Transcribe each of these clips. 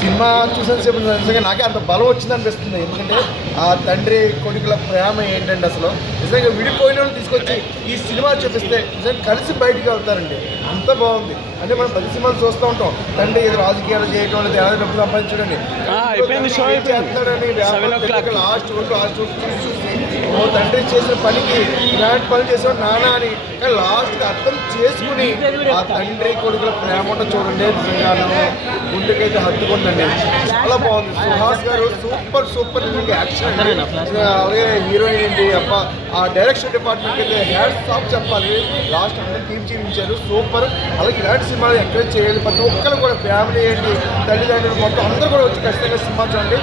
Cinema చూసేసేపు నిజంగా నాకే అంత బలం వచ్చింది అనిపిస్తుంది. ఎందుకంటే ఆ తండ్రి కొడుకుల ప్రేమ ఏంటంటే అసలు నిజంగా విడిపోయిన వాళ్ళు తీసుకొచ్చి ఈ సినిమా చూపిస్తే నిజంగా కలిసి బయటికి వెళ్తారండి. అంత బాగుంది. అంటే మనం 10 సినిమాలు చూస్తూ ఉంటాం, తండ్రి ఏదో రాజకీయాలు చేయటం లేదు, ఏదైనా డబ్బులు సంపాదించడండి చేస్తాడని లాస్ట్ చూసి ఓ తండ్రి చేసిన పనికి ఇలాంటి పనులు చేసేవాడు నానా అని, కానీ లాస్ట్ అర్థం చేసుకుని ఆ తండ్రి కొడుకుల ప్రేమ ఉంటుంది చూడండి. నిజంగా గుండెకైతే హత్తుకుందండి. చాలా బాగుంది. సుహాస్ గారు సూపర్ యాక్షన్, అలాగే హీరోయిన్ ఏంటి అప్ప ఆ డైరెక్షన్ డిపార్ట్మెంట్ అయితే హ్యాట్స్ ఆఫ్ చెప్పాలి. లాస్ట్ అందరూ టీం చూపించారు సూపర్. అలాగే ఇలాంటి సినిమాలు ఎంకరేజ్ చేయాలి. ప్రతి ఒక్కరు కూడా ఫ్యామిలీ ఏంటి తల్లిదండ్రులు మొత్తం అందరూ కూడా వచ్చి ఖచ్చితంగా సినిమా చూడండి.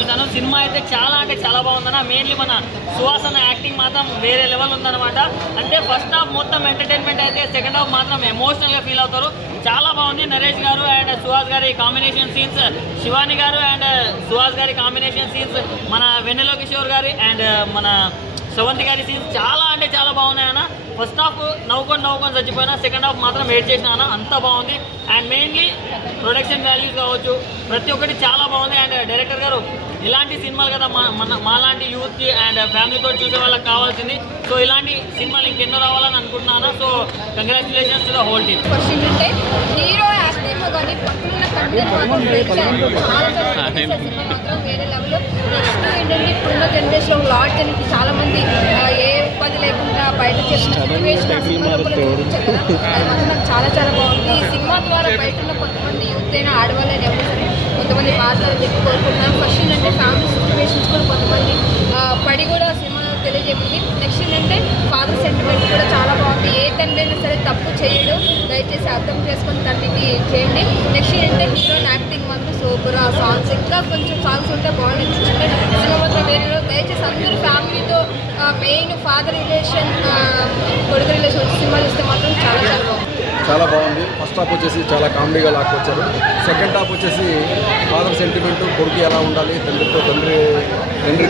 చూసాను సినిమా అయితే చాలా అంటే చాలా బాగుందన్న. మెయిన్లీ మన సుహాస్ అన్న యాక్టింగ్ మాత్రం వేరే లెవెల్ ఉందన్నమాట. అంటే ఫస్ట్ హాఫ్ మొత్తం ఎంటర్టైన్మెంట్ అయితే, సెకండ్ హాఫ్ మాత్రం ఎమోషనల్గా ఫీల్ అవుతారు. చాలా బాగుంది. నరేష్ గారు అండ్ సుహాస్ గారి కాంబినేషన్ సీన్స్, శివాని గారు అండ్ సుహాస్ గారి కాంబినేషన్ సీన్స్, మన వెన్నెల కిషోర్ గారి అండ్ మన శ్రవంతి గారి సీన్స్ చాలా అంటే చాలా బాగున్నాయి అన్న. ఫస్ట్ హాఫ్ నవ్వుకొని చచ్చిపోయినా, సెకండ్ హాఫ్ మాత్రం వెయిట్ చేసిన అన్న. అంత బాగుంది. అండ్ మెయిన్లీ ప్రొడక్షన్ వాల్యూస్ కావచ్చు, ప్రతి ఒక్కటి చాలా బాగుంది. అండ్ డైరెక్టర్ గారు ఇలాంటి సినిమాలు కదా మాలాంటి యూత్కి అండ్ ఫ్యామిలీతో చూసే వాళ్ళకి కావాల్సింది. సో ఇలాంటి సినిమాలు ఇంకెన్నో రావాలని అనుకుంటున్నాను. So congratulations to the whole team. Hero acting కానీ పక్కన కంటెంట్ వేరే లెవెల్. నెక్స్ట్ ఏంటంటే ఇప్పుడున్న జనరేషన్ లాట్ జనకి చాలా మంది ఏ ఉపాధి లేకుండా బయట నాకు చాలా బాగుంది. ఈ సినిమా ద్వారా బయట ఉన్న కొంతమంది యూత్ అయినా ఆడవాళ్ళని ఎవరు సరే కొంతమంది మాట్లాడాలని చెప్పి కోరుకుంటున్నాను. ఫస్ట్ ఏంటంటే ఫ్యామిలీ సిచ్యువేషన్స్ కూడా కొంతమంది పడి కూడా సినిమాలో తెలియజేయండి. నెక్స్ట్ ఏంటంటే ఫాదర్ సెంటిమెంట్ కూడా చాలా బాగుంది. ఏ తండ్రి అయినా సరే తప్పు చేయడు, దయచేసి అర్థం చేసుకొని తండ్రికి చేయండి. నెక్స్ట్ ఏంటంటే హీరోయిన్ యాక్టింగ్ మాత్రం సూపర్. ఆ సాంగ్స్ ఇంకా కొంచెం సాంగ్స్ ఉంటే బాగుంది. సినిమా మాత్రం వేరే దయచేసి అందరూ ఫ్యామిలీతో మెయిన్ ఫాదర్ రిలేషన్ కొడుకు రిలేషన్ సినిమా చూస్తే మాత్రం చాలా బాగుంది. ఫస్ట్ హాఫ్ వచ్చేసి చాలా కామెడీగా లాక్కొచ్చారు. సెకండ్ హాఫ్ వచ్చేసి ఫాదర్ సెంటిమెంట్, కొడుకు ఎలా ఉండాలి, తండ్రి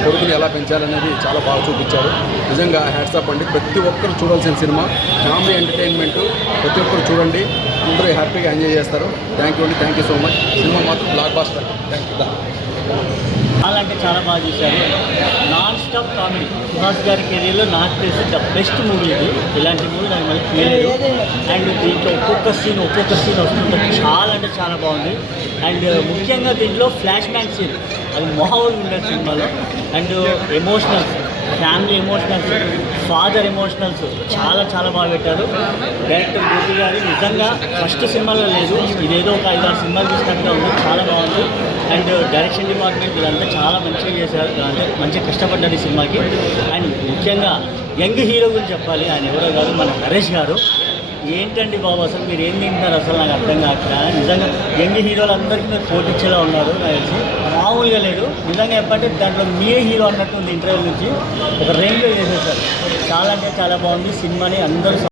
కొడుకుని ఎలా పెంచాలనేది చాలా బాగా చూపించారు. నిజంగా హ్యాట్స్ ఆఫ్ అండి. ప్రతి ఒక్కరు చూడాల్సిన సినిమా, ఫ్యామిలీ ఎంటర్టైన్మెంట్. ప్రతి ఒక్కరు చూడండి, అందరూ హ్యాపీగా ఎంజాయ్ చేస్తారు. Thank you so much. Cinema మాత్రం బ్లాక్ బాస్టర్. Thank you. అలాంటి చాలా బాగా చూశారు. Non stop comedy. సుహాస్ గారి కెరీర్లో నాకు తెలిసి ద బెస్ట్ మూవీ ఇది. ఇలాంటి మూవీ నాకు మళ్ళీ తెలియదు. అండ్ దీంట్లో ఒక్కొక్క సీన్ వస్తుంది. చాలా అంటే చాలా బాగుంది. అండ్ ముఖ్యంగా దీంట్లో ఫ్లాష్ బ్యాక్ సీన్ అది మామూలుగా ఉండేది సినిమాలో. And emotionals, family emotionals, father emotionals చాలా బాగా పెట్టారు. డైరెక్టర్ గోపి గారి నిజంగా ఫస్ట్ సినిమాలో లేదు, ఇదేదో ఒక 5-6 సినిమాలు చూసినట్టుగా ఉంది. చాలా బాగుంది. అండ్ డైరెక్షన్ డిపార్ట్మెంట్ ఇదంతా చాలా మంచిగా చేశారు. అంటే మంచిగా కష్టపడ్డారు ఈ సినిమాకి. అండ్ ముఖ్యంగా యంగ్ హీరో గురించి చెప్పాలి. ఆయన ఎవరో కాదు, మన నరేష్ గారు. ఏంటండి బాబు అసలు మీరు ఏం తింటున్నారు అసలు నాకు అర్థం కాక. నిజంగా యంగ్ హీరోలు అందరికీ మీరు పోటీచ్చేలా ఉన్నారు. నాకు తెలిసి మామూలుగా లేదు. నిజంగా చెప్పంటే దాంట్లో మీరే హీరో అన్నట్టు ఉంది. ఇంటర్వ్యూ నుంచి ఒక రేంజ్లో చేసేసారు. చాలా అంటే చాలా బాగుంది సినిమాని. అందరూ